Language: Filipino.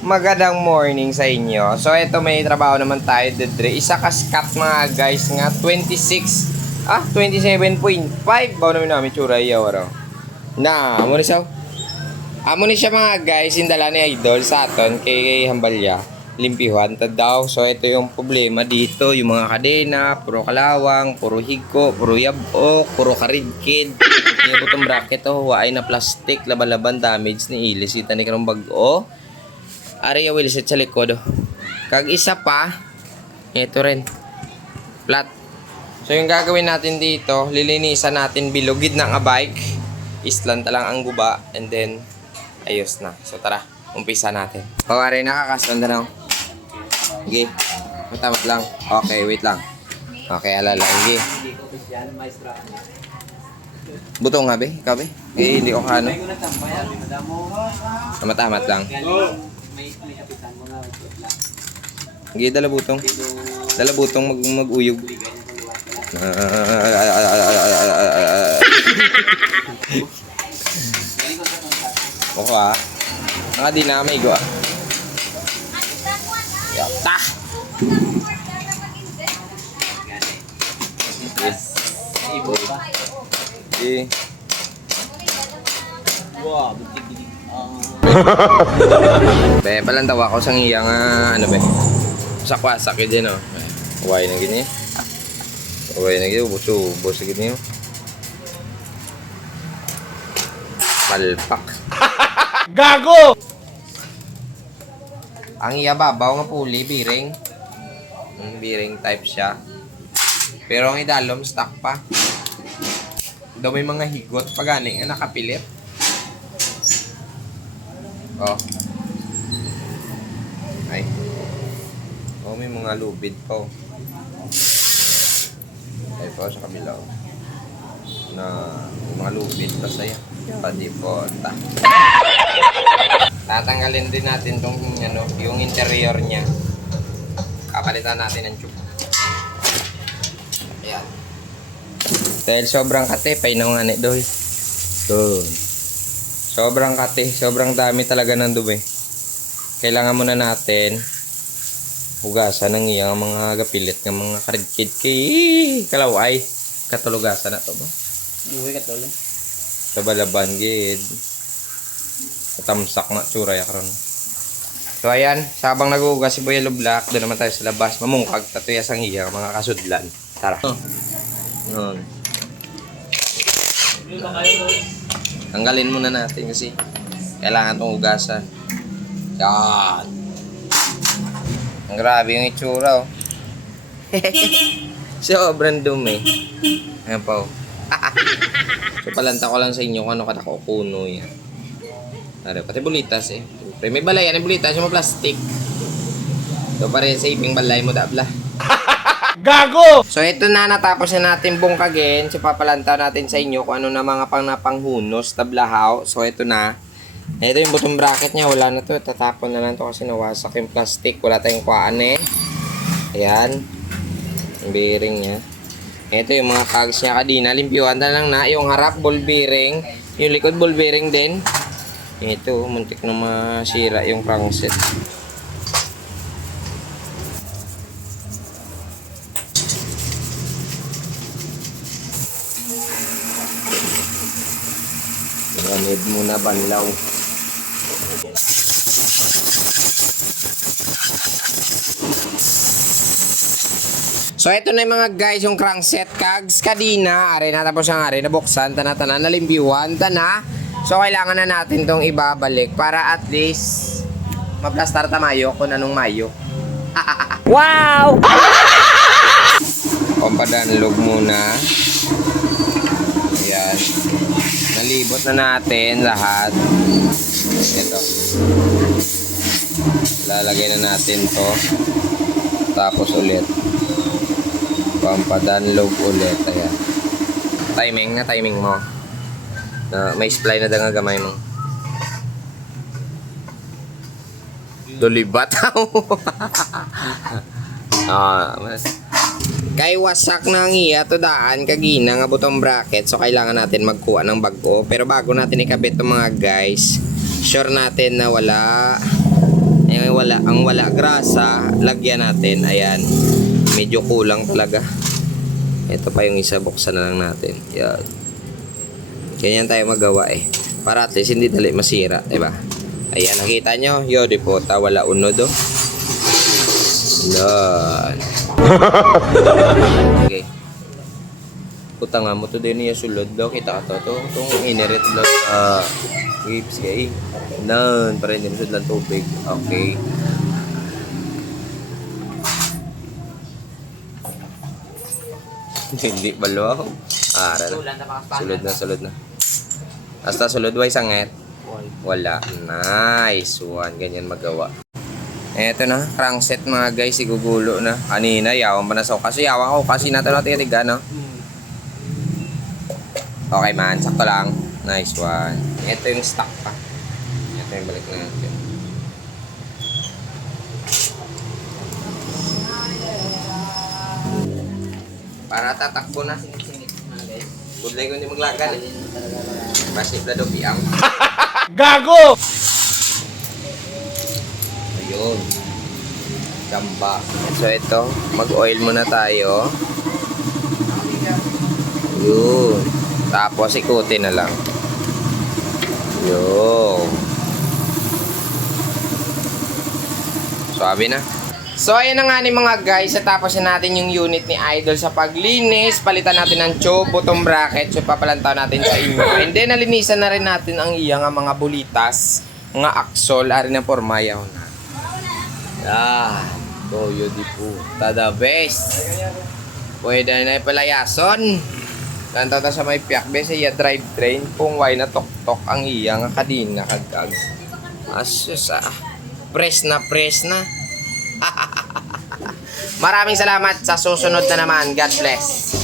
Magandang morning sa inyo. So ito may trabaho naman tayo dedre. Isa kaskat mga guys nga 27.5 bawo namin namin tsura iya waro. Na, amo ni siya. Amo ni siya mga guys, indala ni Idol sa aton kay Hambalya. Limpihan ta daw. So ito yung problema dito, yung mga kadena, puro kalawang, puro higko, puro yabok, puro karigkid. Yung butong bracket oh, waay na plastic, laban-laban damage ni ilis ita ni karong bag-o. Ari will set sa likod. Kag isa pa, ito rin. Flat. So yung gagawin natin dito, lilinisan natin bilugid ng bike. Islan lang ang guba and then ayos na. So tara, umpisa natin. Pawari nakakasanda na. Okay. Matamat lang. Okay, wait lang. Okay, alala. Okay. Butong nga be? Ikaw be? Eh, hindi ko kano. Matamat lang. Sige, dala butong. Dala butong mag-uyog. Oko ah. Nga dinamay ko ah. Yata! Okay. Wow, be, palantaw ako sang iya nga, ano be? Sakwasak yun din, oh. Huway na gini. Huway na gini, buso gini, oh. Palpak. Gago! Ang iya babaw nga puli, biring. Biring type siya. Pero ang idalom, stock pa. Daw may mga higot pa galing, nakapilit. Oh. Ay. Oh, may mga lubid pa. Ay po sa kabila. Na mga lubid pa saya. Pati po. Tatanggalin din natin tong ano, yung interior niya. Kapalitan natin ng tube. Ayan. Dahil sobrang kate, painangan doy. So. Sobrang kate, sobrang dami talaga ng dumi. Kailangan muna natin hugasan ng iyang mga gapilit ng mga karigkid kay kalaway. Katulugasan na to ba? Uwi ka tolo. Kabalaban gid. Katamsak na tsura ya karon. So ayan, sabang naguhugas si Boy Yellow Black, doon naman tayo sa labas. Mamungkag tatuya sang iyang mga kasudlan. Tara. Noon. Tanggalin muna natin kasi kailangan itong hugasan. Yan. Ang grabe yung itsura, oh. Sobrang dumi. Ayan pa, oh. So, palanta ko lang sa inyo kung ano katakukuno yan. Ano, pati bulitas, eh. May balay yan, yung bulitas, yung plastic. So, pareha sa iping balay mo, dabla. Gago! So ito na, natapos na natin bungkagin. So papalanta natin sa inyo kung ano na mga panghunos, tablahaw. So ito na. Ito yung bottom bracket niya, wala na to. Tatapon na lang to kasi nawasak yung plastic. Wala tayong kuhaan eh. Ayan. Yung bearing niya. Ito yung mga cogs niya kadina. Limpyuhan na lang na. Yung harap, ball bearing. Yung likod, ball bearing din. Ito, muntik na masira yung crankset. Need muna banlaw. So ito na yung mga guys, yung crankset cogs kadina. Are na tapos ang are nabuksan, tana-tana nalimbyuhan, tana. So kailangan na natin tong ibabalik para at least maplastar tamayo kung anong mayo. Wow! Pampadanlog muna. Ayan. Nalibot na natin lahat. Ito. Lalagay na natin to. Tapos ulit. Pampadanlog ulit. Ayan. Timing mo. May supply na nga gamay mo. Dulibat. Kay wasak na ang iya to daan kagina nga butong bracket, so kailangan natin magkuha ng bago. Pero bago natin ikabit to mga guys, sure natin na wala wala grasa, lagyan natin. Ayan. Medyo kulang talaga. Ito pa yung isa, buksan na lang natin. Yan. Ganyan tayo magawa eh. Para at least hindi dali masira, diba? Ayan, nakita nyo? Yo, di po, wala unod oh. Yan. Okay. Puta nga mo to din niya sulod daw. Kita ka to. Itong inirit daw. Whips kay. Nan, para hindi masud lang tubig. Okay. Hindi balo. Ara na. Sulod na. Hasta sulod way sangit. Wala. Nice one. Ganyan magawa. Eto na, crankset mga guys, igugulo na. Kanina, yawan pa na sa kasi yawan ko kasi natin tiga, no? Okay man, sakto lang. Nice one. Ito yung stock pa. Ito yung balik na natin. Para tatakbo na singit-singit mga guys. Good luck kung hindi maglagan eh. Basip na daw biyang. Gago! Ayun. Gamba. So ito, mag-oil muna tayo. Yun. Tapos ikutin na lang. Yun. Suabe na. So ayan na nga ni mga guys, natapos na natin yung unit ni Idol sa paglinis. Palitan natin ng tube, bottom bracket, so papalantaw natin sa inyo. And then nalinisan na rin natin ang iyang mga bulitas, mga aksol, ari na pormayaw na. Toyo di po. Tada best. Pwede na palayason. Lantaw ta sa may piakbe sa iya drive train kung why na tok-tok ang iyang kadina kagag. Asus press na. Maraming salamat sa susunod na naman. God bless.